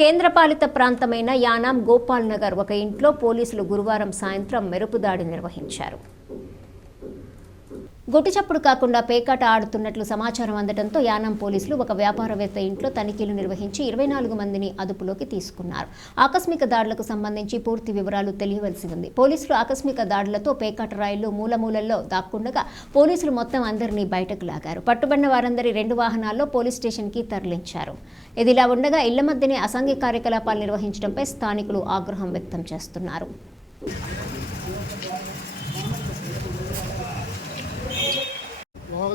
కేంద్రపాలిత ప్రాంతమైన యానాం గోపాల్ నగర్ ఒక ఇంట్లో పోలీసులు గురువారం సాయంత్రం మెరుపు దాడి నిర్వహించారు. గుట్టు చప్పుడు కాకుండా పేకాట ఆడుతున్నట్లు సమాచారం అందడంతో యానం పోలీసులు ఒక వ్యాపారవేత్త ఇంట్లో తనిఖీలు నిర్వహించి ఇరవై నాలుగు మందిని అదుపులోకి తీసుకున్నారు. ఆకస్మిక దాడులకు సంబంధించి పూర్తి వివరాలు తెలియవలసి ఉంది. పోలీసులు ఆకస్మిక దాడులతో పేకాట రాయిలు మూలమూలల్లో దాక్కుండగా పోలీసులు మొత్తం అందరినీ బయటకు లాగారు. పట్టుబడిన వారందరి రెండు వాహనాల్లో పోలీస్ స్టేషన్కి తరలించారు. ఇదిలా ఉండగా ఇళ్ళ మధ్యనే అసాంఘిక కార్యకలాపాలు నిర్వహించడంపై స్థానికులు ఆగ్రహం వ్యక్తం చేస్తున్నారు.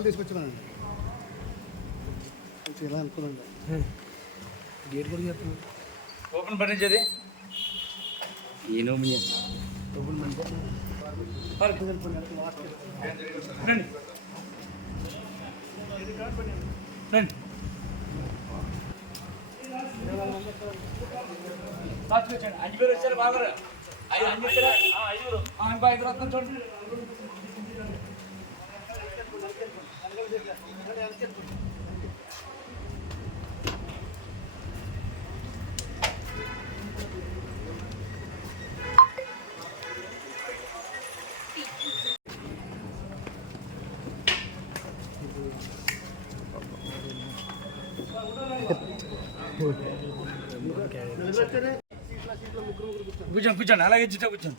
లోపల తీసుకొచ్చామనండి కొంచెం ఇలా అనుకున్నాను గేట్ కూడా చెప్తున్నాను ఓపెన్ పడించేది ఈ నోమి ఓపెన్ పడించండి అన్ని పేరు వచ్చారు బాగా ఐదు ఐదుగురు ఐదుగురు చూడండి కూర్చోండి కూర్చోండి అలాగే ఇచ్చితే కూర్చోండి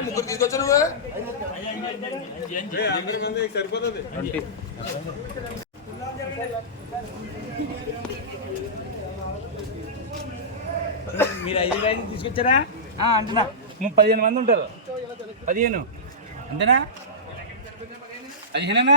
ముగ్గురు తీసుకొచ్చా నువ్వు? మీరు ఐదు ఐదు తీసుకొచ్చారా? ము- పదిహేను మంది ఉంటారు. పదిహేను. అంతేనా? పదిహేనేనా?